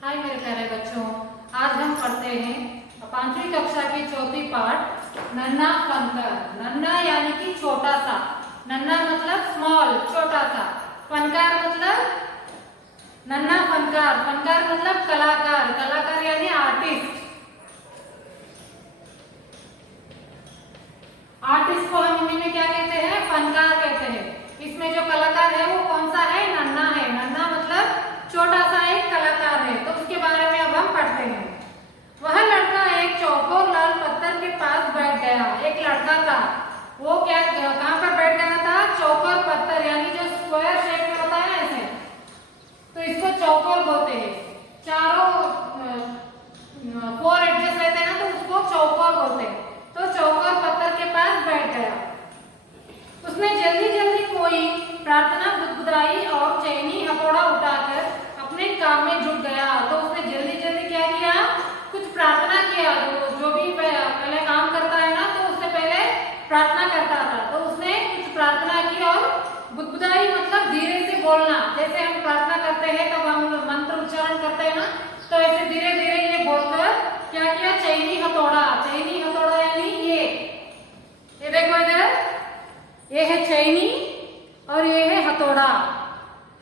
हाय मेरे प्यारे बच्चों, आज हम पढ़ते हैं पांचवी कक्षा की चौथी पाठ नन्हा फनकार। नन्हा यानी कि छोटा सा, नन्हा मतलब स्मॉल छोटा सा, फनकार मतलब नन्हा फनकार, फनकार मतलब कलाकार, कलाकार यानी आर्टिस्ट। आर्टिस्ट को हम हिंदी में क्या कहते हैं? फनकार कहते हैं। इसमें जो कलाकार है वो कौन सा है? नन्हा है। नन्हा मतलब छोटा सा एक कलाकार है। तो उसके बारे में अब हम पढ़ते हैं। वह लड़का एक चौकोर लाल पत्थर के पास बैठ गया। एक लड़का था, वो क्या कहाँ पर बैठ गया था? चौकोर पत्थर यानी जो स्क्वायर शेप में होता है ऐसे, तो इसको चौकोर बोलते हैं। चारों फोर एडजस्ट रहते हैं ना, तो उसको चौकोर बोलते हैं। तो चौकोर पत्थर के पास बैठ गया। उसने जल्दी जल्दी कोई प्रार्थना बुदबुदाई और चैनी हथौड़ा उठाकर अपने काम में जुट गया। तो उसने जल्दी जल्दी क्या किया? कुछ प्रार्थना किया। तो जो भी पहले काम करता है ना, तो उससे पहले प्रार्थना करता था। तो उसने कुछ प्रार्थना की और बुदबुदाई मतलब धीरे से बोलना। जैसे हम प्रार्थना करते हैं तब हम मंत्र उच्चारण करते हैं ना, तो ऐसे धीरे धीरे ये बोलकर क्या किया? चैनी हथौड़ा। चैनी हथौड़ा यानी ये देखो इधर, ये है चैनी और ये है हथौड़ा।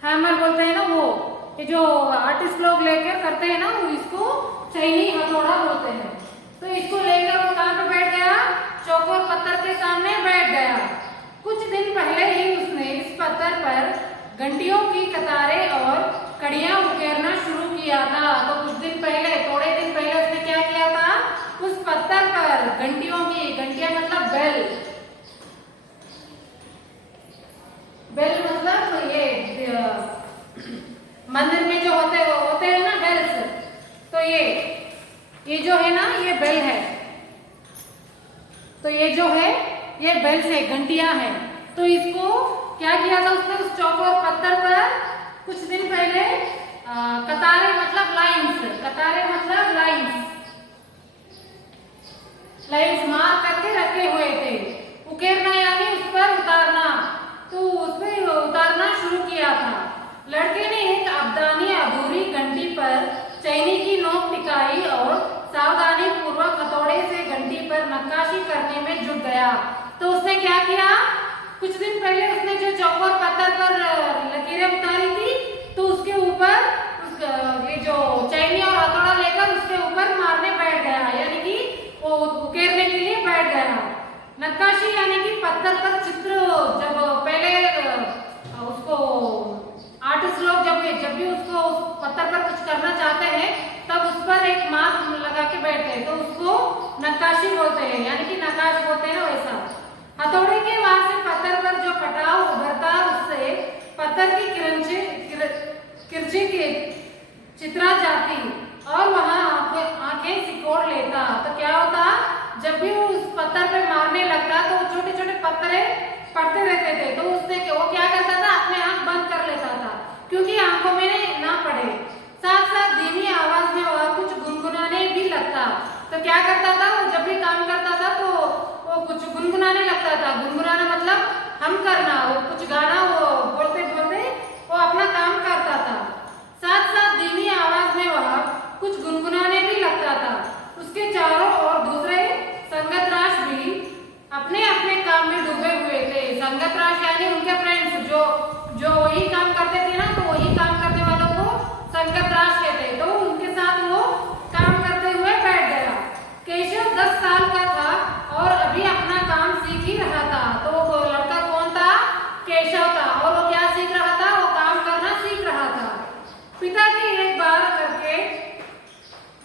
हैमर बोलते हैं ना वो, ये जो आर्टिस्ट लोग लेकर करते हैं ना, वो इसको चैनी हथौड़ा बोलते हैं। तो इसको लेकर वो कहाँ पे बैठ गया? चौकोर पत्थर के सामने बैठ गया। कुछ दिन पहले ही उसने इस पत्थर पर घंटियों की कतारें और कड़ियां उकेरना शुरू किया था। तो कुछ दिन पहले, थोड़े दिन पहले उसने क्या किया था? उस पत्थर पर घंटियों की, घंटियां मतलब बेल, बेल मतलब मंदिर में जो होते हैं ना बेल्स, तो ये जो है ना, ये बेल है। तो ये जो है ये बेल्स है, घंटियां हैं। तो इसको क्या किया था उसने? उस चौकोर पत्थर पर कुछ दिन पहले कतारें मतलब लाइंस, कतारें मतलब लाइंस, लाइंस मार करके रखे हुए थे। उकेरना यानी उस पर उतारना, तो उसमें उतारना शुरू किया था। लड़के ने एक अबदानी अधूरी घंटी पर चैनी की नोक टिकाई और सावधानी पूर्वक हथौड़े से घंटी पर नक्काशी करने में जुट गया। तो उसने क्या किया? कुछ दिन पहले उसने जो चौकोर पत्थर पर लकीरें उतारी थी, तो उसके ऊपर ये जो चैनी और हथौड़ा लेकर उसके ऊपर मारने बैठ गया, यानी कि वो उकेरने के लिए बैठ गया। नक्काशी यानी कि पत्थर पर चित्र, जब पहले उसको आर्टिस्ट लोग जब भी उसको उस पत्थर पर कुछ करना चाहते हैं, तब उस पर एक मार्क लगा के बैठते हैं, तो उसको नक्काशी बोलते हैं, यानी कि नक्काश बोलते हैं वैसा। हथौड़े के वार से पत्थर पर जो कटाव उभरता, उससे पत्थर की किरची के चित्रा जाती और वहां आंखें सिकोड़ लेता। तो क्या होता? जब भी वो उस पत्थर पे मारने लगता तो छोटे छोटे पत्थरे पड़ते रहते थे। तो उसने वो क्या करता था? अपने आंख बंद कर लेता था, क्योंकि आंखों में ना पड़े। साथ साथ धीमी आवाज में वह कुछ गुनगुनाने भी लगता। तो क्या करता था? वो जब भी काम करता था तो वो कुछ गुनगुनाने लगता था। गुनगुनाना मतलब हम करना, वो कुछ गाना वो बोलते बोलते वो अपना काम करता था। साथ साथ धीमी आवाज में वह कुछ गुनगुनाने भी लगता था। उसके चारों ओर दूसरे संगतराश भी अपने अपने काम में डूबे हुए थे। संगतराश यानी उनके फ्रेंड्स, जो वही काम करते थे ना, तो वही काम करने वालों को संगतराश कहते। तो उनके साथ वो काम करते हुए बैठ गया। केशव 10 साल का था और अभी अपना काम सीख ही रहा था। तो वो लड़का कौन था? केशव था। और वो क्या सीख रहा था? वो काम करना सीख रहा था। पिताजी एक बार करके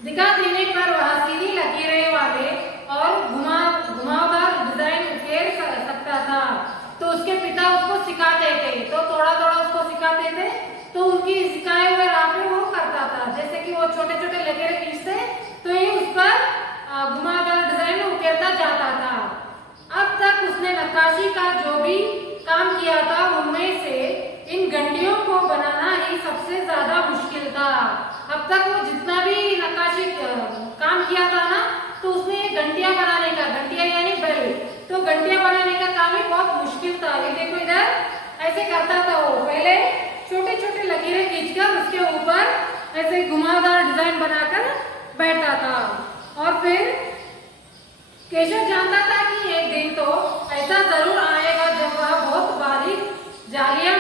दिखा देने पर वह सीधी लकीरें वाले और घुमावदार डिजाइन उकेर सकता था। तो उसके पिता उसको सिखाते थे, तो थोड़ा थोड़ा उसको सिखाते थे, तो उनकी सिखाए हुए राह पे वो करता था। जैसे कि वो छोटे छोटे लकीरें खींचते, तो ये उस पर घुमावदार डिजाइन उकेरता जाता था। अब तक उसने नक्काशी का जो भी काम किया था, उनमें से इन घंटियों को बनाना ही सबसे ज्यादा मुश्किल था। अब तक वो जितना भी नक्काशी काम किया था ना, तो उसने ये घंटियां बनाने का, घंटियां यानी बेल, तो घंटियां बनाने का काम ही बहुत मुश्किल था। ये देखो इधर ऐसे करता था वो। पहले छोटे छोटे लकीरें खींचकर उसके ऊपर ऐसे घुमावदार डिजाइन बनाकर बैठता था। और फिर केशव जानता था कि एक दिन तो ऐसा जरूर आएगा जब वह बहुत बारीक जालियां,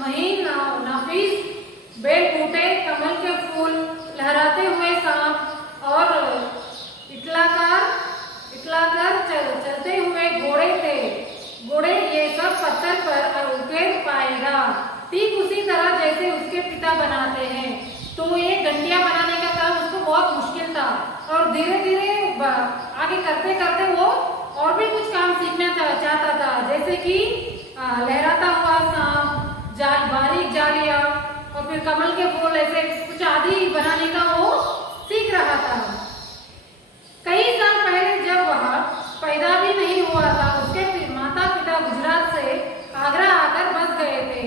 महीन नफीस बेल बूटे, कमल के फूल, लहराते हुए सांप और इटलाकर चलते हुए घोड़े ये सब पत्थर पर उकेर पाएगा, ठीक उसी तरह जैसे उसके पिता बनाते हैं। तो ये घंटियां बनाने का काम उसको बहुत मुश्किल था और धीरे धीरे आगे करते करते वो और भी कुछ काम सीखना चाहता था, जैसे कि लहराता हुआ सांप, बारीक जालियां और फिर कमल के फूल, ऐसे कुछ आदि बनाने का वो सीख रहा था। कई साल पहले जब वह पैदा भी नहीं हुआ था, उसके माता पिता गुजरात से आगरा आकर बस गए थे।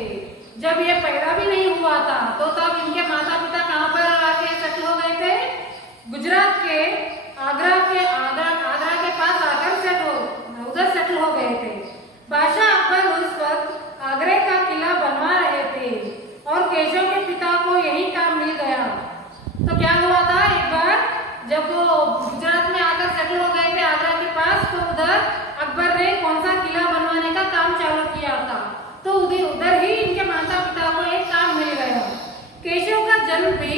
जब ये पैदा भी नहीं हुआ था तो तब इनके माता पिता कहाँ पर आके सेटल हो गए थे? गुजरात के आगरा के पास आकर उधर सेटल हो गए थे। बादशाह अकबर उस वक्त आगरे का किला बनवा रहे थे और केशव के पिता को यही काम मिल गया। तो क्या हुआ था, एक बार जब वो गुजरात में आकर सेटल हो गए थे आगरा के पास, तो उधर अकबर ने कौन सा किला बनवाने का काम चालू किया था। तो उधर ही इनके माता पिता को एक काम मिल गया। केशव का जन्म भी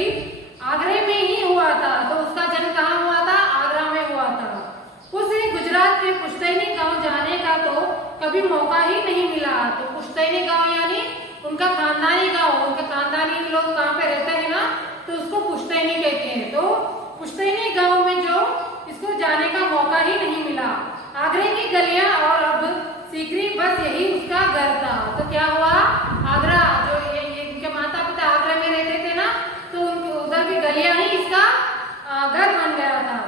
आगरे में ही हुआ था। तो उसका जन्म कहाँ हुआ था? आगरा में हुआ था। उसे गुजरात के पुश्तैनी गांव जाने का तो कभी मौका ही नहीं मिला। तो पुश्तैनी गांव यानी उनका खानदानी गांव, उनके खानदानी लोग कहाँ पे रहते हैं ना, तो उसको पुश्तैनी कहते हैं। तो पुश्तैनी गांव में जो इसको जाने का मौका ही नहीं मिला। आगरे की गलियां और अब सीकरी, बस यही उसका घर था। तो क्या हुआ, आगरा जो ये इनके माता पिता आगरा में रहते थे ना, तो उनके उधर की गलियां ही इसका घर बन गया था।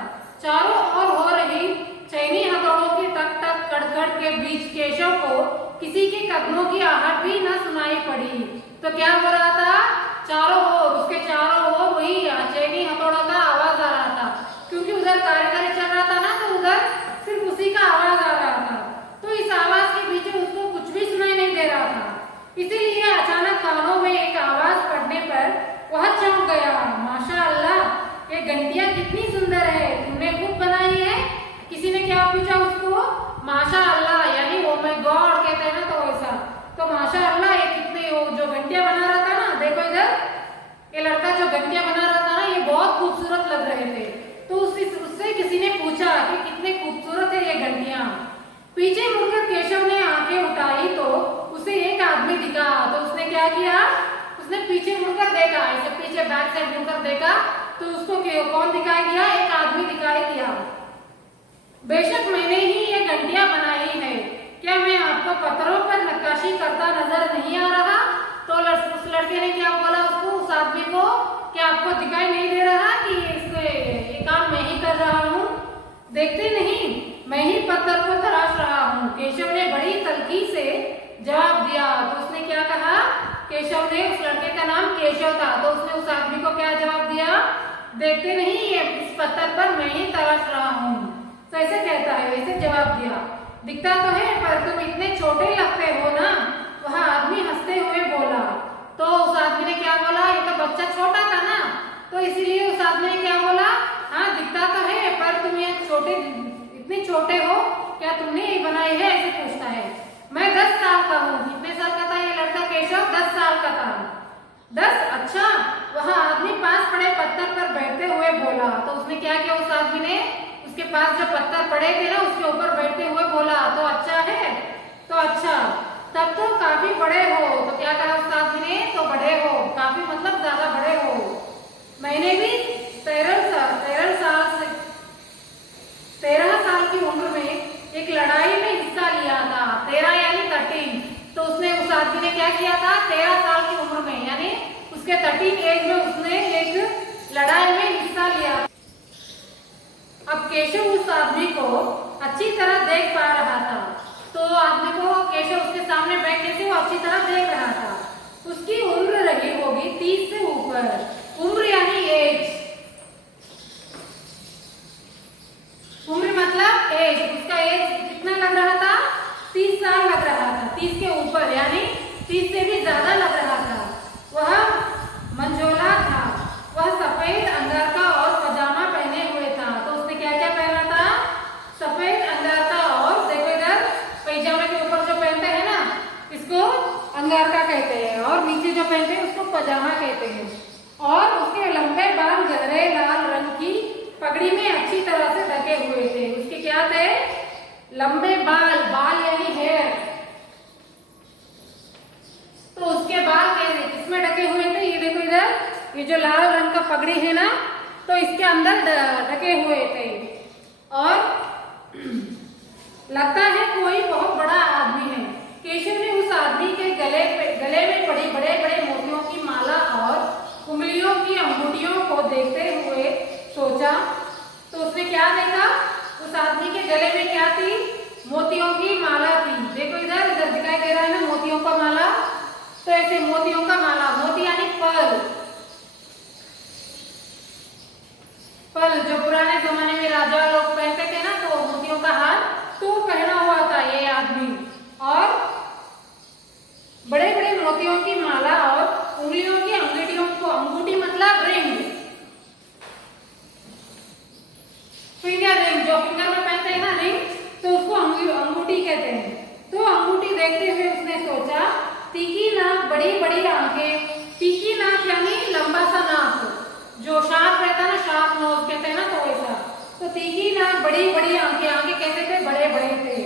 चारों ओर हो रही चैनी हथौड़ों की टक टक कड़कड़ के बीच केशव को किसी के कदमों की आहट भी न सुनाई पड़ी। तो क्या हो रहा था, उसके चारों ओर वही चैनी हथौड़ों का आवाज आ रहा था, क्योंकि उधर कार्यक्रम चल रहा था ना, तो उधर सिर्फ उसी का आवाज आ रहा था। तो इस आवाज के पीछे उसको कुछ भी सुनाई नहीं दे रहा था। इसीलिए अचानक कानों में एक आवाज पड़ने पर वह चौंक गया। माशाअल्लाह, ये घंटियां कितनी सुंदर है, तुमने खुद बनाई है? किसी ने क्या पूछा उसको? माशाअल्लाह, यानी ओ माय गॉड कहते हैं ना, तो ऐसा। तो माशाअल्लाह, ये कितने जो घंटियां बना रहा था ना, देखो इधर ये लड़का जो घंटियां बना रहा था ना, ये बहुत खूबसूरत लग रहे थे। तो उससे किसी ने पूछा कि कितने खूबसूरत है ये घंटियां। पीछे मुड़कर केशव ने आंखें उठाई तो उसे एक आदमी दिखा। तो उसने क्या किया, उसने पीछे मुड़कर देखा, ऐसे पीछे बैक साइड मुड़कर देखा, तो उसको कौन दिखाई दिया? एक आदमी दिखाई दिया। बेशक मैंने ही ये घंटियां बनाई है, क्या मैं आपको पत्थरों पर नक्काशी करता नजर नहीं आ रहा? तो उस लड़के ने क्या बोला उसको, उस आदमी को, क्या आपको दिखाई नहीं दे रहा कि ये काम मैं ही कर रहा हूँ? देखते नहीं, मैं ही पत्थर को तराश रहा हूँ। केशव ने बड़ी तल्खी से जवाब दिया। तो उसने क्या कहा, केशव ने, उस लड़के का नाम केशव था, तो उसने उस आदमी को क्या जवाब दिया? देखते नहीं, ये इस पत्थर पर मैं ही तराश रहा हूँ। तो ऐसे कहता है, ऐसे जवाब दिया। दिखता तो है, पर तुम इतने छोटे लगते हो ना, वह आदमी हंसते हुए बोला। तो उस आदमी ने क्या बोला, ये तो बच्चा छोटा था ना, तो इसीलिए उस आदमी ने क्या बोला, हाँ दिखता तो है, पर तुम ये इतने छोटे हो, क्या तुमने ये बनाई है? ऐसे पूछता है। मैं 10 साल का हूँ। कितने साल का था ये लड़का केशव? 10 साल का था। 10? अच्छा। वह आदमी पास पड़े पत्थर पर बैठते हुए बोला। तो उसने क्या किया, उस आदमी ने उसके पास जो पत्थर पड़े थे ना, उसके ऊपर बैठते हुए बोला, तो अच्छा है? तो अच्छा, तब तो काफी बड़े हो। तो क्या कहा उस आदमी ने? तो बड़े हो, काफी मतलब ज्यादा बड़े हो। मैंने भी 13 साल की उम्र में एक लड़ाई में हिस्सा लिया था। 13 यानी 13। तो उसने, उस आदमी ने क्या किया था? 13 साल की उम्र में, यानी उसके 13 एज में उसने एक लड़ाई में हिस्सा लिया। अब केशव उस आदमी को अच्छी तरह देख पा रहा था। तो आदमी को, केशव उसके सामने बैठने से वो अच्छी तरह देख रहा था। उसकी उम्र रही होगी 30 से ऊपर। उम्र यानी एज, उम्र मतलब एज। उसका एज कितना लग रहा था? 30 साल लग रहा था। 30 के ऊपर यानी 30 से भी ज्यादा लग रहा था। वह मंझोला था, वह सफेद अंगार पजामा कहते हैं। और उसके लंबे बाल गहरे लाल रंग की पगड़ी में अच्छी तरह से ढके हुए थे। उसके क्या थे? लंबे बाल, बाल यानी हेयर। तो उसके बाल कैसे किसमें ढके हुए थे? ये देखो इधर, ये जो लाल रंग का पगड़ी है ना, तो इसके अंदर ढके हुए थे। और लगता है कोई बहुत बड़ा आदमी है। केशव ने उस आदमी के गले में पड़ी बड़े बड़े मोतियों की माला और उंगलियों की अंगूठियों को देखते हुए सोचा। तो उसने क्या देखा? उस आदमी के गले में क्या थी? मोतियों की माला थी। देखो इधर, इधर दिखाई दे रहा है ना मोतियों का माला। तो ऐसे मोतियों का माला, मोती यानी पर्ल, पर्ल जो पुराने जमाने में राजा लोग पहनते थे ना, तो मोतियों का हार, तो पहना हुआ था ये आदमी। और बड़े बड़े मोतियों की माला और उंगलियों की अंगूठियों को, अंगूठी मतलब रिंग, फिंगर रिंग, जो फिंगर में पहनते हैं ना रिंग, तो उसको अंगूठी कहते हैं। तो अंगूठी देखते हुए उसने सोचा, तीखी नाक, बड़ी बड़ी आंखें, तीखी नाक यानी लंबा सा नाक, जो शार्प रहता है ना, शार्प नोज कहते हैं ना, तो वैसा। तो तीखी नाक, बड़ी बड़ी आंखें, आंखें कैसे थे? बड़े बड़े थे।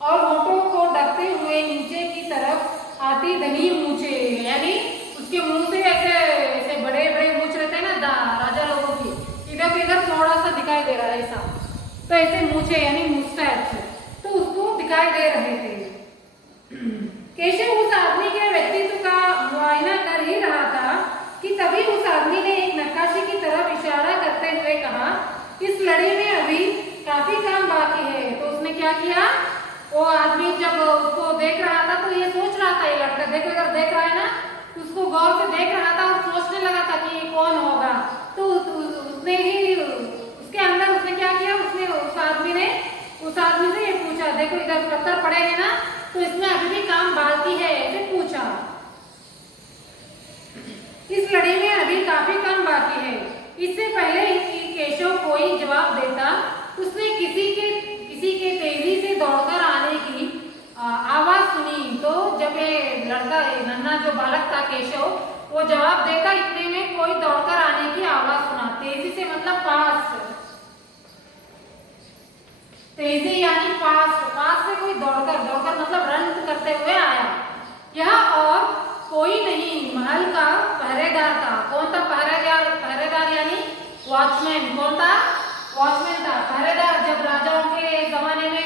और होठों को ढकते हुए नीचे की तरफ आती घनी मूछे, यानी उसके मुंह से ऐसे ऐसे बड़े बड़े मूछ रहते हैं ना राजा लोगों की, इधर इधर थोड़ा सा दिखाई दे रहा है ऐसा, तो ऐसे मूछे यानी मुस्टैच, तो उसको दिखाई दे रहे थे। केशव उस आदमी के व्यक्तित्व का मुआयना कर ही रहा था कि तभी उस आदमी ने एक नक्काशी की तरफ इशारा करते हुए कहा, इस लड़ी में अभी काफी काम बाकी है। तो उसने क्या किया? वो आदमी जब उसको देख रहा था तो ये सोच रहा था, ये लड़का देखो इधर देख रहा है ना, उसको गौर से देख रहा था और सोचने लगा था कि ये कौन होगा। तो उसने ही उसके अंदर उसने क्या किया? उसने उस आदमी से ये पूछा, देखो इधर पत्थर पड़े हैं ना, तो इसमें अभी भी काम बाकी है, ऐसे पूछा। इस लड़ी में अभी काफी काम बाकी है। इससे पहले कि केशव कोई जवाब देता, उसने किसी के तेजी से दौड़कर आने की आवाज सुनी। तो जब ये लड़का, नन्हा जो बालक था केशव, वो जवाब देता, इतने में कोई दौड़कर आने की आवाज सुना। तेजी से मतलब फास्ट, तेजी यानी फास्ट, फास्ट से कोई दौड़कर, दौड़कर मतलब रन करते हुए आया। यह और कोई नहीं, महल का पहरेदार था। कौन था पहरेदार? पहरेदार यानी वॉचमैन। कौन था? वॉचमैन था, पहरेदार। जब राजाओं के जमाने में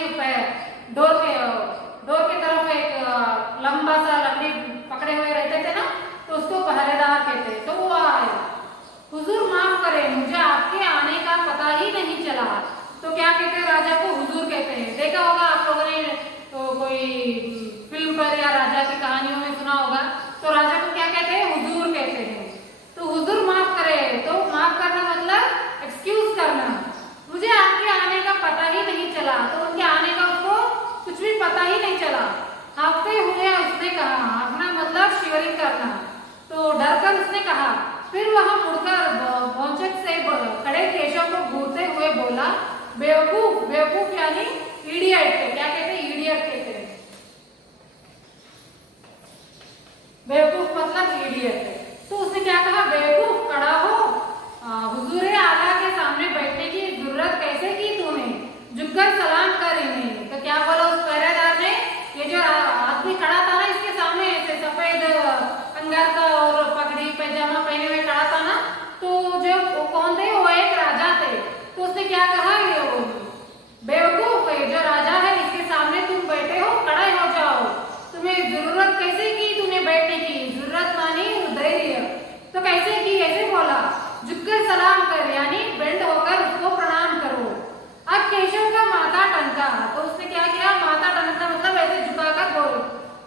डोर के तरफ एक लंबा सा लकड़ी पकड़े हुए रहते थे ना, तो उसको पहरेदार कहते। तो वो आया, हुजूर माफ करें, मुझे आपके आने का पता ही नहीं चला। तो क्या कहते हैं? राजा को हुजूर कहते हैं। देखा होगा आप लोगों ने, तो कोई फिल्म पर या राजा की कहानियों में सुना होगा, तो राजा को क्या कहते हैं? हुजूर कहते हैं। तो हुजूर माफ करें, तो माफ करना मतलब एक्सक्यूज करना, मुझे आपके आने का पता ही नहीं चला। तो उनके आने का उसको कुछ भी पता ही नहीं चला। हाफते हुए उसने कहा, हाफना मतलब शिवरिंग करना, तो डरकर उसने कहा। फिर वह मुड़कर भौचक से खड़े केशव को घूरते हुए बोला, बेवकूफ। बेवकूफ यानी इडियट। क्या कहते हैं? इडियट कहते हैं। बेवकूफ मतलब इडियट। तो उसने क्या कहा? बेवकूफ, खड़ा हो, हुजूरे आला के सामने बैठने की जरूरत कैसे की तूने? झुककर सलाम कर इन्हें। तो क्या बोला उस पहरेदार ने? ये जो आदमी खड़ा था ना इसके सामने, ऐसे सफेद अंगार का और पगड़ी पैजामा पहने हुए खड़ा था ना, तो जो वो कौन थे? वो एक राजा थे। तो उसने क्या कहा? ये बेवकूफ है, जो राजा है इसके सामने तुम बैठे हो, खड़े हो जाओ। तुम्हें जरूरत कैसे की तूने बैठने की? जरूरत मानी धैर्य। तो कैसे की? ऐसे बोला, झुककर सलाम कर, यानी बेंड होकर उसको प्रणाम करो। अब केशव का माथा टनका। तो उसने क्या किया? माथा टनकना मतलब ऐसे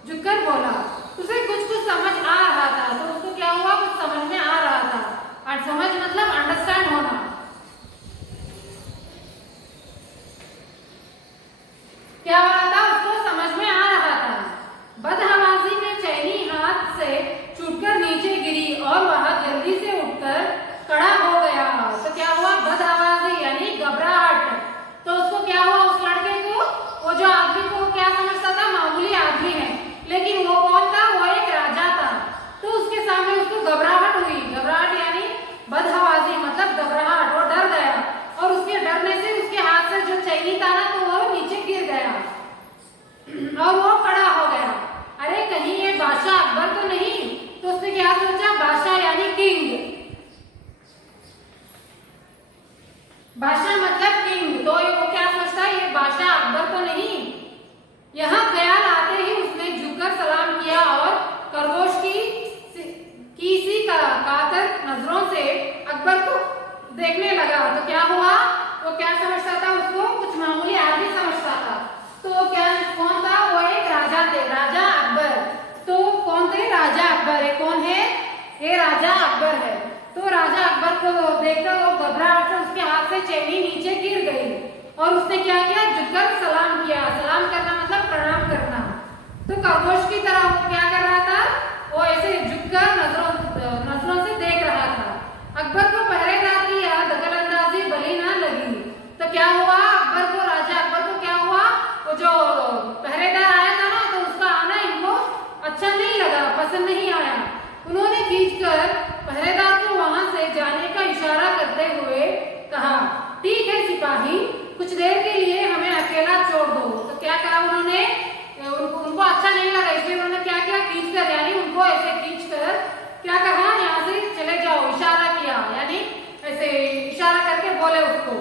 झुककर बोला। उसे कुछ समझ आ रहा था। तो उसको क्या हुआ? कुछ समझ में आ रहा था। और समझ मतलब अंडरस्टैंड होना। क्या हो रहा था? उसको समझ में आ रहा था। बदहवासी में चैनी हाथ से छूटकर नीचे गिरी और वह जल्दी से उठकर खड़ा हो गया। तो क्या हुआ? बदहवासी यानी घबराहट। तो उसको क्या हुआ? उस लड़के को, वो जो आदमी को क्या समझता था? मामूली आदमी है, लेकिन वो कौन था? वो एक राजा था। तो उसके सामने उसको बादशाह मतलब किंग, तो वो क्या सोचता है, ये बादशाह अकबर तो नहीं। यहाँ ख्याल आते ही उसने झुककर सलाम किया और खरगोश की सी कातर नजरों से अकबर को देखने लगा। तो क्या हुआ, वो क्या समझता था, उसको कुछ मामूली आदमी समझता था। तो वो क्या, कौन था, वो एक राजा थे, राजा अकबर। तो कौन थे, राजा अकबर है। कौन है, ये राजा अकबर है। तो राजा अकबर को देखकर वो घबराहट से उसके हाथ से चैनी नीचे गिर गई और उसने क्या किया, झुककर सलाम किया। सलाम करना मतलब प्रणाम करना। तो खरगोश की तरह वो क्या कर रहा था, वो ऐसे झुककर नजरों से देख रहा था। अकबर को पहरेदार की यह दखलंदाजी भली ना लगी। तो क्या हुआ, अकबर को, राजा अकबर को क्या हुआ, वो जो पहरेदार आया था ना, तो उसका आना इनको अच्छा नहीं लगा, पसंद नहीं आया। उन्होंने खींचकर पहरेदार को वहां से जाने का इशारा करते हुए कहा, ठीक है सिपाही, कुछ देर के लिए हमें अकेला छोड़ दो। तो क्या कहा उन्होंने, उनको अच्छा नहीं लगा, इसलिए उन्होंने क्या किया, खींचकर, यानी उनको ऐसे खींचकर क्या कहा, यहाँ से चले जाओ, इशारा किया, यानी ऐसे इशारा करके बोले उसको,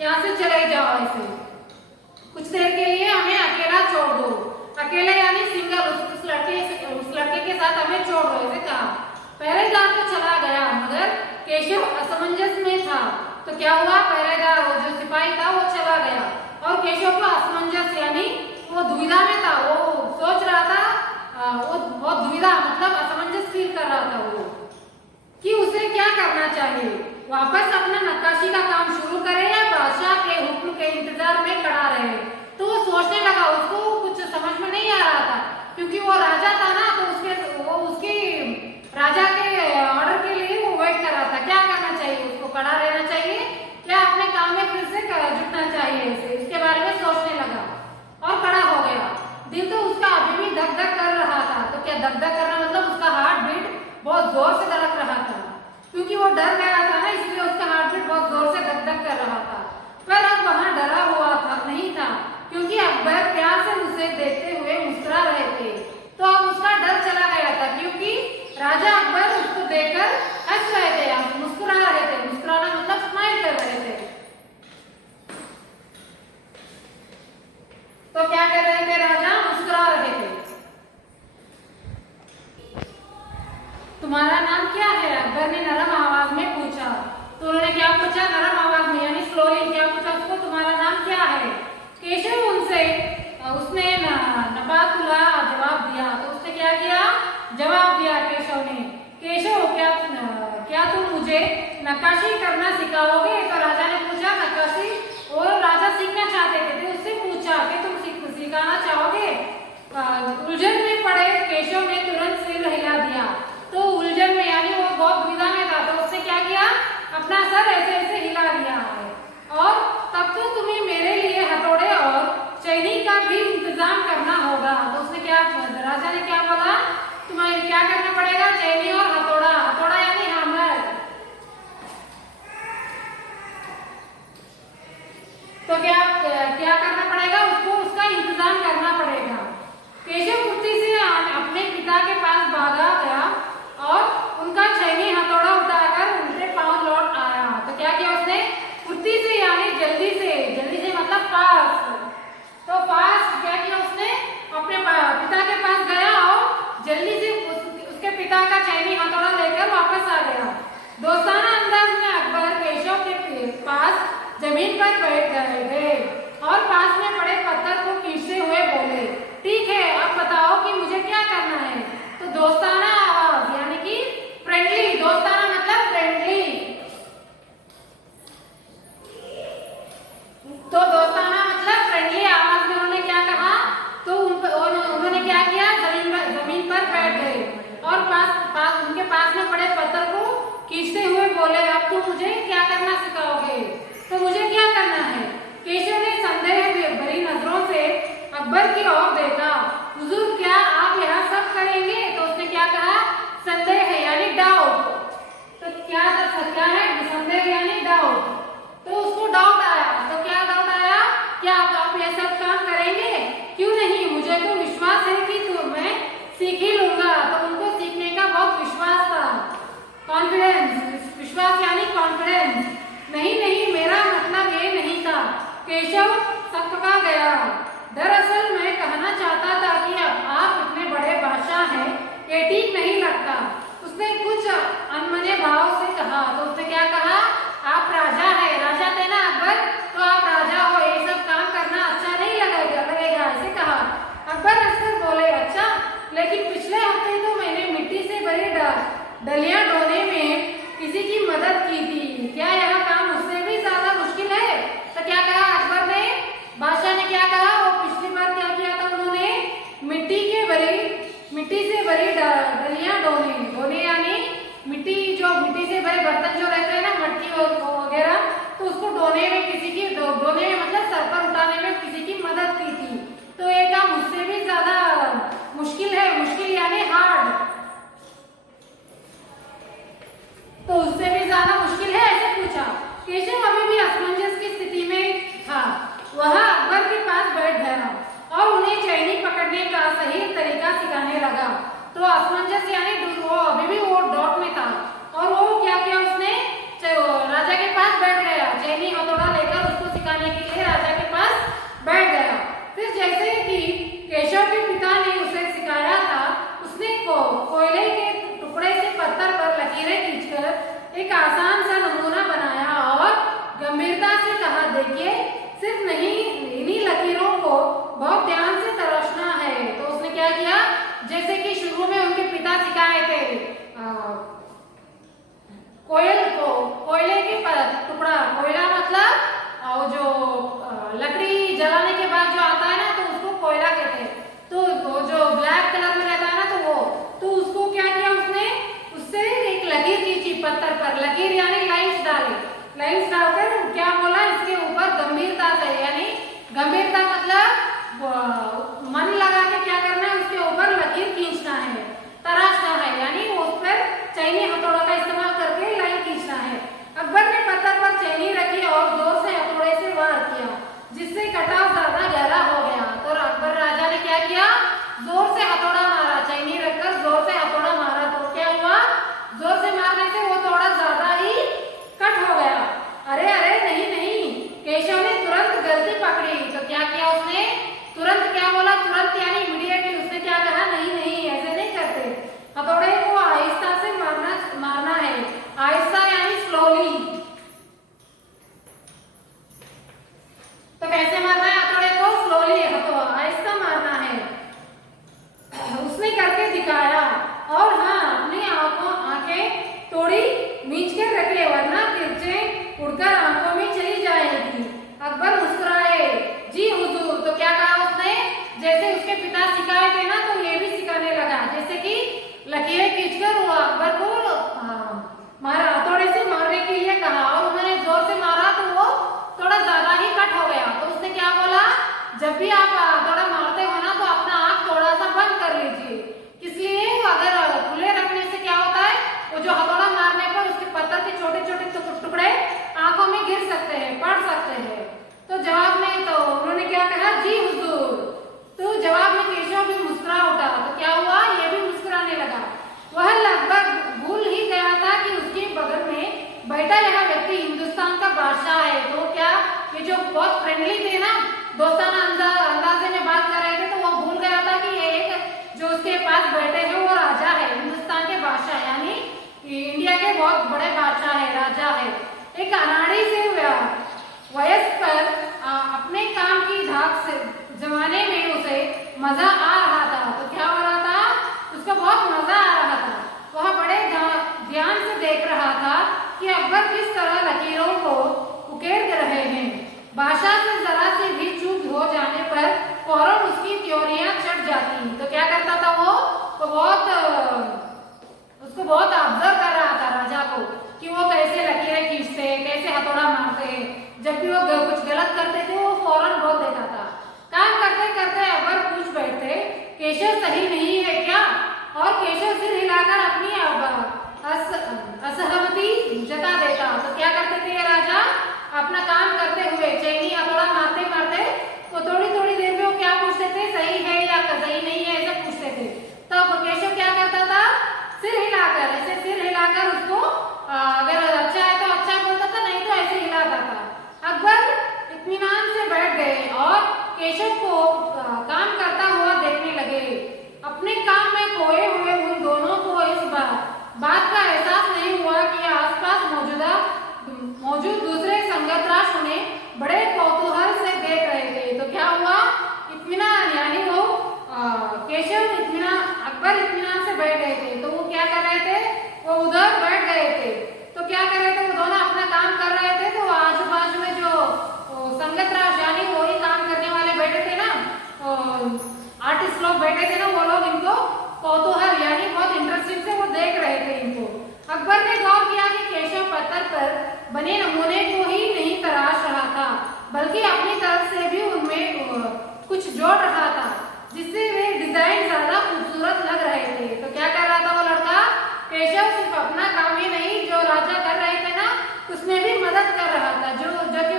यहाँ से चले जाओ, ऐसे कुछ देर के लिए हमें अकेला छोड़ दो। अकेले यानी सिंगल, उस लड़के के साथ हमें छोड़ दो, ऐसे कहा। पहरेदार तो चला गया, मगर केशव असमंजस में था। तो क्या हुआ, पहरेदार, वो जो सिपाही था, वो चला गया और केशव को असमंजस यानी वो दुविधा में था। वो सोच रहा था, वो बहुत दुविधा मतलब असमंजस फील कर रहा था वो, कि उसे क्या करना चाहिए, वापस अपना नक्काशी का काम शुरू करे या बादशाह के हुक्म के इंतजार में खड़ा रहे। तो वो सोचने लगा, उसको कुछ समझ में नहीं आ रहा था, क्योंकि वो राजा था ना, तो उसके राजा के ऑर्डर के लिए वो वेट कर रहा था। क्या करना चाहिए, उसको खड़ा रहना चाहिए या अपने काम में फिर से जुटना चाहिए, इसके बारे में सोचने लगा और खड़ा हो गया। दिल तो उसका अभी भी धक धक कर रहा था। तो क्या धक धक करना मतलब, उसका हार्ट बीट बहुत जोर से धड़क रहा था, क्योंकि वो डर गया था ना, इसलिए उसका हार्ट बीट बहुत जोर से धक धक कर रहा था। पर अब वहां डरा हुआ था नहीं था, क्योंकि अकबर प्यार से उसे देखते हुए मुस्कुरा रहे थे। तो अब उसका डर चला गया था, क्योंकि राजा अकबर उसको देखकर हंस रहे थे, मुस्कुरा रहे थे। मुस्कुराना मतलब स्माइल कर रहे थे। तो क्या कर रहे थे, राजा मुस्कुरा रहे थे। तुम्हारा नाम क्या है, अकबर ने नरम आवाज में पूछा। तो उन्होंने क्या पूछा, नरम आवाज में यानी स्लोली क्या पूछा उसको, तुम्हारा नाम क्या है। केशव उसने नबातुल्ला जवाब दिया। तो उसने क्या किया, जवाब दिया केशव ने, केशव क्या तुम मुझे नक्काशी करना सिखाओगे। तो राजा ने पूछा नक्काशी, और राजा सीखना चाहते थे, तो उससे पूछा कि तुम सिखाना चाहोगे। उलझन में पड़े केशव ने तुरंत सिर हिला दिया। तो उलझन में यानी वो बहुत दुविधा में था, तो उसने क्या किया, अपना सर ऐसे ऐसे हिला दिया है। और तब तो तुम्हें मेरे लिए हथौड़े और चैनी का भी इंतजाम करना होगा। तो उसने क्या, राजा ने क्या बोला, तुम्हें क्या करना पड़ेगा, चैनी और हथौड़ा। हथौड़ा यानी हैमर। तो क्या करना पड़ेगा, उसको उसका इंतजाम करना पड़ेगा। केशव फुर्ती से अपने पिता के पास भागा गया और उनका चैनी हथौड़ा उठाकर उनके पांव लौट आया। तो क्या किया उसने, फुर्ती से यानी जल्दी से मतलब फास्ट। तो फास्ट क्या किया उसने, अपने पिता के पास गया और जल्दी से उसके पिता का चैनी हथौड़ा लेकर वापस आ गया। दोस्ताना अंदाज में अकबर केशव के पास जमीन पर बैठ गए और पास में पड़े पत्थर को खींचते हुए बोले, ठीक है अब बताओ कि मुझे क्या करना है। तो दोस्ताना आवाज यानी कि फ्रेंडली, दोस्ताना मतलब फ्रेंडली। तो दोस्ताना मतलब फ्रेंडली आवाज में उन्होंने क्या कहा, तो उन्होंने क्या किया, जमीन पर बैठ गए और उनके पास में पड़े पत्थर को खींचते हुए बोले, अब तुम मुझे क्या करना सिखाओगे। तो मुझे क्या करना है। केशव ने संदेह भरी नजरों से अकबर की ओर देखा। हुजूर क्या आप यह सब करेंगे। तो उसने क्या कहा, संदेह है यानी डाउट। तो क्या है, संदेह यानी डाउट। तो उसको डाउट आया। तो क्या डाउट आया, क्या आप ये सब काम करेंगे, क्यों नहीं, मुझे तो विश्वास है कि मैं सीख ही लूंगा। तो उनको सीखने का बहुत विश्वास था, कॉन्फिडेंस। विश्वास यानी कॉन्फिडेंस। नहीं मेरा मतलब केशव सकपका गया। दरअसल मैं कहना चाहता था कि अब आप इतने बड़े बादशाह हैं, ये ठीक नहीं लगता। उसने कुछ अनमने भाव से कहा। तो उसने क्या कहा? आप राजा है, राजा थे ना अकबर, तो आप राजा हो, ये सब काम करना अच्छा नहीं लगेगा ऐसे कहा। अकबर हंसकर बोले, अच्छा, लेकिन पिछले हफ्ते तो मैंने मिट्टी से भरी डलियां ढोने में किसी की मदद की थी, क्या यह काम उससे भी ज्यादा मुश्किल है? तो क्या कहा अकबर ने? बादशाह ने क्या कहा? वो पिछली बार क्या किया था उन्होंने? मिट्टी से भरी डलियां ढोने यानी मिट्टी से भरे बर्तन जो रहते हैं ना, मटकी वगैरह, तो उसको ढोने में मतलब सर पर उठाने में किसी की मदद की थी। तो ये काम उससे भी ज्यादा मुश्किल है, मुश्किल यानी हार्ड, तो उससे भी ज्यादा मुश्किल है ऐसे पूछा। केशव अभी भी असमंजस की स्थिति में था। वह अकबर के पास बैठ गया और उन्हें चैनी पकड़ने का सही तरीका सिखाने लगा। तो असमंजस यानी वो अभी भी वो डॉट में था, और वो क्या किया उसने? राजा के पास बैठ गया, चैनी हथौड़ा लेकर उसको सिखाने के लिए राजा के पास बैठ गया। फिर जैसे कि केशव के पिता ने उसे सिखाया था, उसने कोयले के टुकड़े से पत्थर पर लकीरें खींचकर एक आसान सा नमूना बनाया और गंभीरता से कहा, देखिए, सिर्फ इन्हीं लकीरों को बहुत ध्यान से तराशना है। तो उसने क्या किया? जैसे कि शुरू में उनके पिता सिखाए थे, कोयले के टुकड़ा, कोयला मतलब जो लकड़ी जलाने के बाद जो आता है ना, तो उसको कोयला कहते हैं। तो वो जो ब्लैक कलर में रहता है ना, तो उसको क्या किया उसने? उससे एक लकीर खींची पत्थर पर, लकीर यानी लाइंस डालकर क्या बोला? इसके ऊपर गंभीरता से, यानी गंभीरता मतलब मन लगा के क्या करना है? उसके ऊपर लकीर खींचना है, तराशना है, यानी उस पर चैनी हथौड़ा का इस्तेमाल करके लाइन खींचना है। अकबर ने पत्थर पर चैनी रखी और जोर से हथौड़े से वार किया, जिससे कटाव ज्यादा गहरा हो गया। तो अकबर राजा ने क्या किया? जोर से हथौड़ा मारा, चैनी रखकर जोर से हथौड़ा मारा। तो क्या हुआ? जोर से मारने से वो थोड़ा ज्यादा ही कट हो गया। अरे नहीं, केशव ने तुरंत गलती पकड़ी। तो क्या किया उसने? तुरंत क्या बोला? तुरंत यानी इमीडिएटली उसने क्या कहा? नहीं, ऐसे नहीं करते, हथौड़े को आहिस्ता से मारना है, आहिस्ता यानी स्लोली। तो कैसे मारना है हथौड़े को? स्लोली, आहिस्ता मारना है। उसने करके दिखाया, और हाँ, अपनी आंखें थोड़ी मींच कर रखे, वरना तिरछे उड़कर आंखों में चली जाएगी। अकबर मुस्कुराए, जी हुजूर। तो क्या कहा उसने? जैसे उसके पिता सिखाए थे ना, तो ये भी सिखाने लगा, जैसे कि लकीरें खींचकर वो अकबर को मारा, हथौड़े से मारने के लिए कहा, और उन्होंने जोर से मारा तो वो थोड़ा ज्यादा ही कट हो गया। तो उसने क्या बोला? जब भी आप हथौड़ा मारते हो ना, तो अपना आंख थोड़ा सा बंद कर लीजिए। इसलिए अगर खुले रखने से क्या होता है? वो जो हथौड़ा मारने पर उसके पत्थर के छोटे छोटे टुकड़े आंखों में गिर सकते हैं, पड़ सकते हैं। तो जवाब में तो उन्होंने क्या कहा? जी हुजूर। तो जवाब में केशव भी मुस्कुरा उठा। तो क्या हुआ? ये भी मुस्कुराने लगा। वह लगभग भूल ही गया था कि उसके बगल में बैठा यह व्यक्ति हिंदुस्तान का बादशाह है। तो क्या ये जो बहुत फ्रेंडली थे ना, दोस्ताना अंदाजे में बात कर रहे थे, तो वो भूल गया था कि ये एक जो उसके पास बैठे हैं वो राजा है, हिंदुस्तान के बादशाह, यानी इंडिया के बहुत बड़े बादशाह है, राजा है। एक अनाड़ी से वयस्क पर अपने काम की धाक से जमाने में उसे मजा आ रहा था। तो क्या हो रहा था? उसको बहुत मजा आ रहा था। वह बड़े ध्यान से देख रहा था कि अकबर किस तरह लकीरों को उकेर रहे हैं। भाषा से जरा से भी चूक हो जाने पर फौरन उसकी त्योरियां चढ़ जाती। तो क्या करता था वो? तो उसको बहुत ऑब्जर्व कर रहा था राजा को, कि वो कैसे लकीरें खींचते, कैसे हथौड़ा मारते। जब भी वो कुछ गलत करते थे, वो फौरन बोल देता था। काम करते करते अकबर पूछ बैठते, केशव सही नहीं है क्या? और केशव सिर हिलाकर अपनी असहमति जता देता। तो क्या करते थे ये राजा? अपना काम करते हुए चैनी हथौड़ा मारते मारते तो थोड़ी थोड़ी देर में वो क्या पूछते थे? सही है या सही नहीं है, ऐसा पूछते थे। तब केशव क्या करता था? सिर हिलाकर, ऐसे सिर हिलाकर उसको अगर अच्छा है तो अच्छा बोलता था, नहीं तो ऐसे हिलाता था। अकबर इत्मीनान से बैठे थे ना वो लोग इनको कौतूहल यानी बहुत इंटरेस्टिंग से वो देख रहे थे इनको। अकबर ने गौर किया कि केशव पत्थर पर बने नमूने को ही नहीं तराश रहा था बल्कि अपनी तरफ से भी उनमें कुछ जोड़ रहा था जिससे वे डिजाइन ज्यादा खूबसूरत लग रहे थे। तो क्या कर रहा था वो लड़का? केशव सिर्फ अपना काम ही नहीं जो राजा कर रहे थे ना उसमें भी मदद कर रहा था जो कि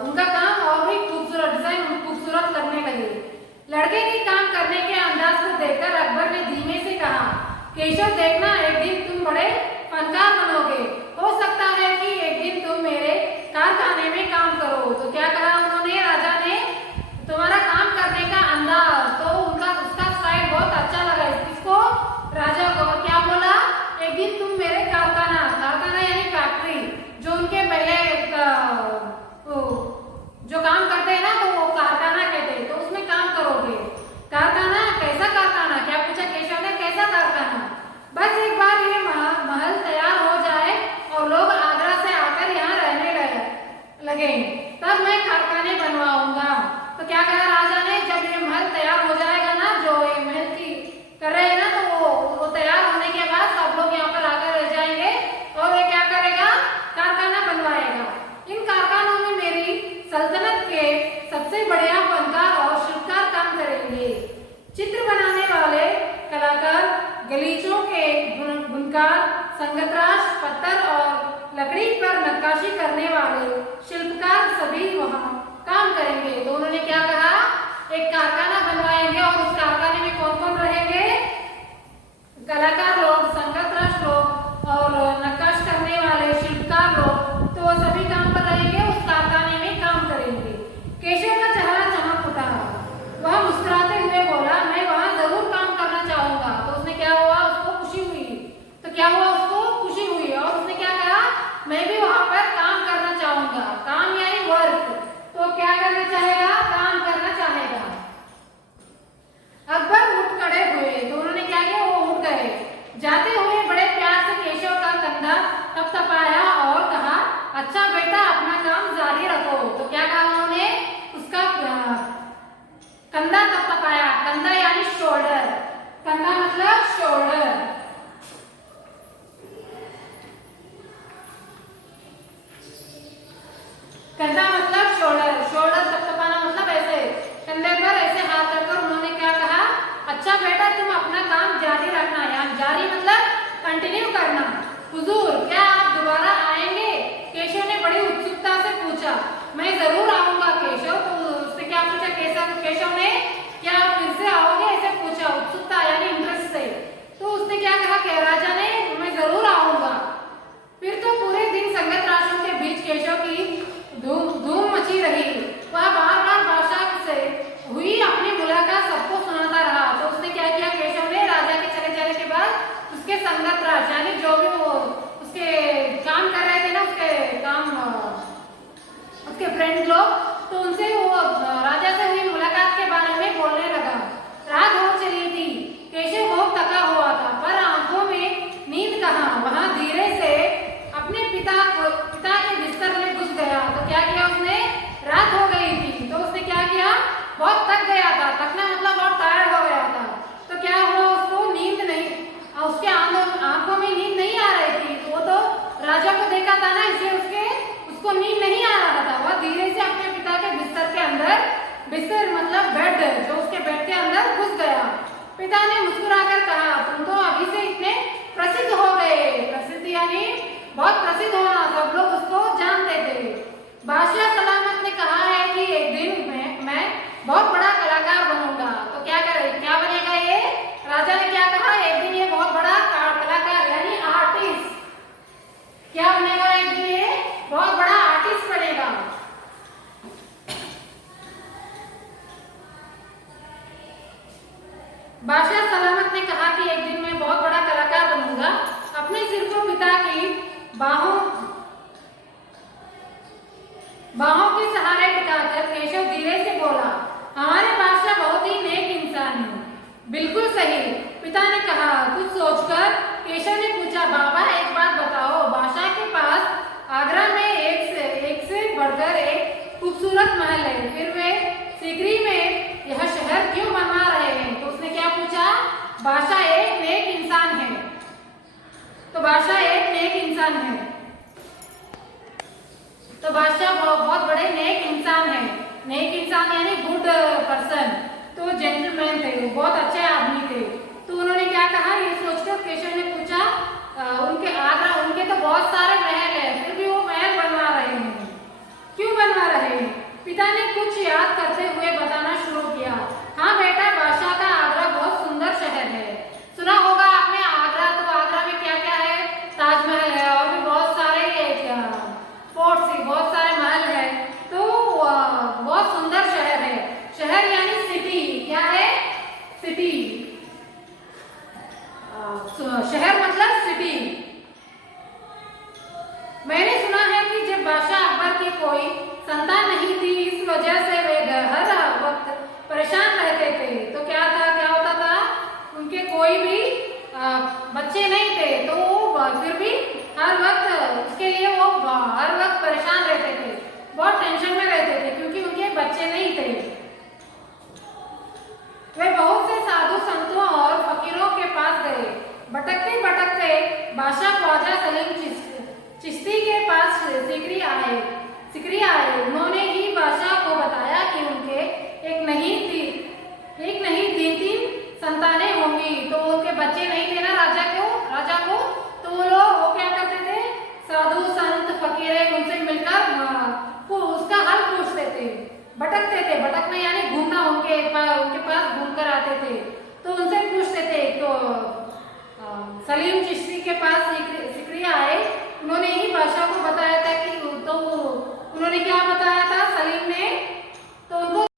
उनका काम और भी खूबसूरत डिजाइन खूबसूरत लगने लगे। लड़के के काम करने के अंदाज को देखकर अकबर ने धीमे से कहा, केशव देखना एक दिन तुम बड़े फनकार बनोगे, हो सकता है कि एक दिन तुम मेरे कारखाने में काम करो। तो क्या कहा उन्होंने? राजा ने तुम्हारा काम करने का अंदाज तो उसका स्टाइल बहुत अच्छा लगा। इसको राजा को क्या बोला? एक दिन तुम मेरे कारखाना यानी फैक्ट्री जो उनके पहले जो काम करते हैं ना तो वो कारखाना कहते हैं, तो उसमें काम करोगे। कारखाना? कैसा कारखाना? क्या पूछा केशव ने, कैसा कारखाना? बस एक बार ये महल तैयार हो जाए और लोग आगरा से आकर यहाँ रहने लगे तब मैं कारखाने बनवाऊंगा। तो क्या कहा राजा ने? जब ये महल तैयार हो जाएगा ना, जो ये महल की कर रहे हैं ना, तो वो तैयार होने के बाद सब लोग यहाँ पर आकर रह जाएंगे और ये क्या करेगा? कारखाना बनवाएगा। इन कारखानों में मेरी सल्तनत के सबसे बढ़िया फनकार और शिल्पकार काम करेंगे। चित्र बनाने वाले कलाकार, गलीचों के बुनकार, संगतराश, पत्थर और लकड़ी पर नक्काशी करने वाले शिल्पकार सभी वहाँ काम करेंगे। तो उन्होंने क्या कहा? एक कारखाना बनवाएंगे और उस कारखाने में कौन कौन रहेंगे? कलाकार लोग, संगतराश लोग और नक्काश करने वाले शिल्पकार लोग, तो वो सभी काम पर रहेंगे, उस कारखाने में काम करेंगे। केशव का चेहरा चमक उठा, वह मुस्कुराते हुए बोला, मैं वहां जरूर काम करना चाहूंगा। तो उसने क्या हुआ? उसको खुशी हुई। तो क्या हुआ? उसको खुशी हुई और उसने क्या कहा? मैं भी वहां पर काम करना चाहूंगा। काम यानी वर्क, तो क्या करना चाहेगा? काम करना चाहेगा। अकबर उठ खड़े हुए, तो उन्होंने क्या किया? वो उठ गए। जाते हुए बड़े प्यार से केशव का कंधा थपथपाया और कहा, अच्छा बेटा अपना काम जारी रखो। तो क्या कहा उन्होंने? उसका कंधा थपथपाया। कंधा यानी शोल्डर, कंधा मतलब शोल्डर। कंधा मतलब शोल्डर, शोल्डर थपथपाना मतलब ऐसे कंधे पर ऐसे हाथ रखकर उन्होंने क्या कहा? अच्छा बेटा तुम अपना काम जारी रखना। यानी जारी मतलब कंटिन्यू करना। हुजूर क्या आप दोबारा आएंगे? केशव ने बड़ी उत्सुकता से पूछा। मैं जरूर आऊंगा केशव। तो उसने क्या पूछा? केशव ने क्या आप फिर से आओगे ऐसे पूछा, उत्सुकता यानी इंटरेस्ट से। तो उसने क्या कहा कि राजा ने? मैं जरूर आऊंगा। फिर तो पूरे दिन संगत राशों के बीच केशव की धूम मची रही। वह बार बार बादशाह से हुई अपनी मुलाकात सबको सुनाता रहा। तो उसने क्या किया? केशव ने राजा के चले जाने के बाद उसके संगत राज यानी जो भी वो उसके काम कर रहे थे ना, उसके फ्रेंड लोग, तो उनसे वो राजा से हुई मुलाकात के बारे में बोलने लगा। रात हो चली थी, केशव बहुत थका हुआ था पर आंखों में नींद कहाँ। वहां धीरे से अपने पिता के बिस्तर में घुस गया। तो क्या किया उसने? रात हो गई थी तो उसने क्या किया? बहुत थक गया था। थकना मतलब बहुत टायर्ड हो गया था। तो क्या हुआ? उसको नींद नहीं, उसके आंखों में नींद नहीं आ रही थी। वो तो राजा को देखा था ना, इसलिए उसको नींद नहीं आ रहा था। वह धीरे से अपने पिता के बिस्तर के अंदर, बिस्तर मतलब बेड, जो उसके बेड के अंदर घुस गया। पिता ने मुस्कुराकर कहा, तुम तो अभी से इतने प्रसिद्ध हो गए। प्रसिद्ध यानी बहुत प्रसिद्ध होना, सब लोग उसको जानते थे। बादशाह सलामत ने कहा है कि एक दिन मैं बहुत बड़ा कलाकार बनूंगा। तो क्या बनेगा ये? राजा ने क्या कहा? एक दिन ये बहुत बड़ा कलाकार यानी आर्टिस्ट। क्या बनेगा? एक दिन ये बहुत बड़ा आर्टिस्ट बनेगा। बादशाह सलामत ने कहा कि एक दिन मैं बहुत बड़ा कलाकार बनूंगा। अपने सिर को पिता की बाहों के सहारे टिकाकर केशव धीरे से बोला, हमारे बादशाह बहुत ही नेक इंसान है। बिल्कुल सही, पिता ने कहा। कुछ सोचकर केशव ने पूछा, बाबा एक बात बताओ, बादशाह के पास आगरा में एक से बढ़कर एक खूबसूरत महल है, फिर वे सीकरी में यह बादशाह एक नेक इंसान है। तो बादशाह बहुत बड़े नेक इंसान है। नेक इंसान यानी गुड पर्सन। तो जेंटलमैन थे, वो बहुत अच्छे आदमी थे। तो उन्होंने क्या कहा, ये सोचकर केशव ने पूछा, उनके आगरा, उनके तो बहुत सारे महल है, फिर भी वो महल बनवा रहे हैं, क्यों बनवा रहे हैं? पिता ने कुछ याद करते हुए बताना शुरू किया। हाँ बेटा, बादशाह का आगरा बहुत सुंदर शहर है। सुना होगा आपने आगरा, तो आगरा में क्या क्या है? ताजमहल है और भी बहुत सारे फोर्ट्स है, बहुत सारे महल है। तो बहुत सुंदर शहर है। शहर यानी सिटी। क्या है? सिटी। शहर मतलब सिटी। मैंने सुना है कि जब बादशाह अकबर की कोई संतान नहीं थी, इस वजह से वे हर वक्त परेशान रहते थे। तो क्या होता था, उनके कोई भी बच्चे नहीं थे, तो वो फिर भी हर वक्त उसके लिए वो हर वक्त परेशान रहते थे, बहुत टेंशन में रहते थे, क्योंकि उनके बच्चे नहीं थे। वे बहुत से साधु संतों और फकीरों के पास गए। भटकते भटकते बादशाह ख्वाजा सलीम चिश्ती के पास सिकरी आए। उन्होंने ही बादशाह को बताया कि उनके एक नहीं तीन संतानें होंगी। तो उनके बच्चे नहीं थे ना राजा को। तो वो क्या करते थे, साधु संत फकीरे उनसे मिलकर उसका हल पूछते थे। भटकते थे, भटकना यानी घूमना, उनके पास घूम कर आते थे। तो उनसे पूछते थे। तो सलीम चिश्ती के पास